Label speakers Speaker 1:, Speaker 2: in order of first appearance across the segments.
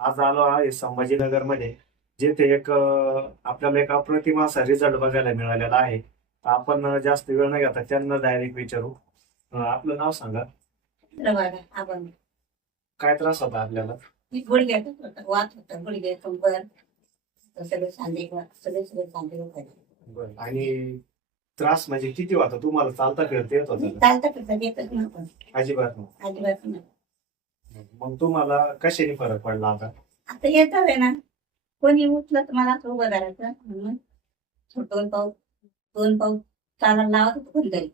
Speaker 1: आज आलो आहे संभाजीनगरमध्ये जेथे एक आपल्याला एक अप्रतिम असा रिझल्ट बघायला मिळालेला आहे. आपण जास्त वेळ न घेता त्यांना डायरेक्ट विचारू. आपलं नाव सांगा. काय त्रास होता आपल्याला? आणि त्रास म्हणजे किती होता? तुम्हाला चालता फिरता येत होता अजिबात नाही. मग तुम्हाला कशाने फरक पडला आता?
Speaker 2: आता येत आहे ना. कोणी उठलं तर मला असं उभं राहायचं म्हणून दोन पाऊस दोन पाऊस चालायला लावत होतं कोणतरी.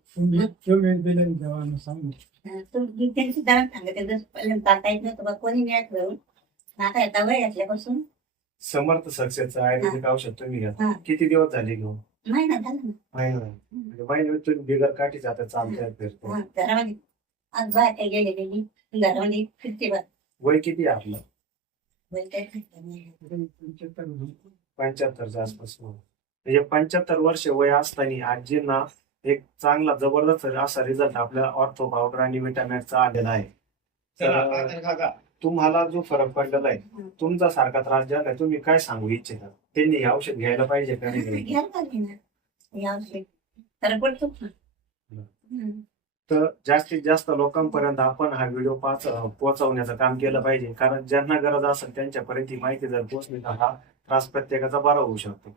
Speaker 2: अं, तुम्ही त्यांची दळण सांगते जसं पहिल्यांदा येत नव्हतं बा कोणी मिळत घेऊन आता येता वय घातल्यापासून
Speaker 1: समर्थ सक्सेसचं आयुर्वेदिक औषध तुम्ही घ्या
Speaker 2: हा.
Speaker 1: किती दिवस झाले घेऊन?
Speaker 2: महिना झाला ना.
Speaker 1: महिना. झाला. म्हणजे तुम्ही बिगर काठी जाता चालताय फिरतो
Speaker 2: हा, घरामध्ये आज गेलेली घरामध्ये फिरते
Speaker 1: वय किती आहे आपलं?
Speaker 2: वय.
Speaker 1: पंच्याहत्तरच्या आसपास म्हणजे पंच्याहत्तर वर्ष वय असताना आजींना एक चांगला जबरदस्त असा रिझल्ट आपल्या ऑर्थो पावडर आणि विटॅमिनचा आलेला आहे. तर तुम्हाला जो फरक पडलेला आहे
Speaker 2: हं.
Speaker 1: तुमचा सारखा त्रास झाला तुम्ही काय सांगू इच्छिता? त्यांनी हे औषध घ्यायला पाहिजे का नाही? घ्यायला?
Speaker 2: पाहिजे ना. हे औषध. फरक पडतो ना हं.
Speaker 1: तर जास्तीत जास्त लोकांपर्यंत आपण हा व्हिडिओ पाच पोहोचवण्याचं काम केलं पाहिजे. कारण ज्यांना गरज असेल त्यांच्यापर्यंत ही माहिती जर पोहोचली तर हा त्रास प्रत्येकाचा बरा होऊ शकतो.